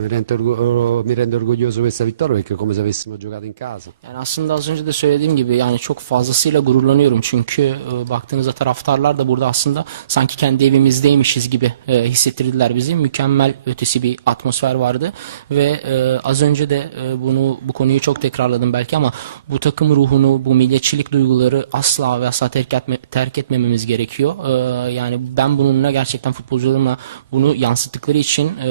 Mi rendo orgoglioso questa vittoria perché come se avessimo giocato in casa. Yani aslında az önce de söylediğim gibi yani çok fazlasıyla gururlanıyorum çünkü e, baktığınızda taraftarlar da burada aslında sanki kendi evimizdeymişiz gibi e, hissettirdiler bizi. Mükemmel ötesi bir atmosfer vardı ve e, az önce de e, bunu bu konuyu çok tekrarladım belki ama bu takım ruhunu, bu milliyetçilik duyguları asla ve asla terk, etme, terk etmememiz gerekiyor. E, yani ben bununla gerçekten futbolcularımla bunu yansıttıkları için e,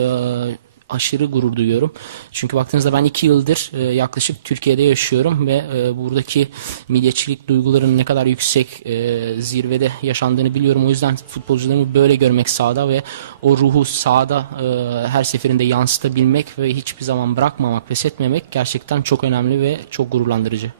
aşırı gurur duyuyorum. Çünkü baktığınızda ben iki yıldır e, yaklaşık Türkiye'de yaşıyorum ve e, buradaki milliyetçilik duygularının ne kadar yüksek e, zirvede yaşandığını biliyorum. O yüzden futbolcularımı böyle görmek sahada ve o ruhu sahada e, her seferinde yansıtabilmek ve hiçbir zaman bırakmamak, pes etmemek gerçekten çok önemli ve çok gururlandırıcı.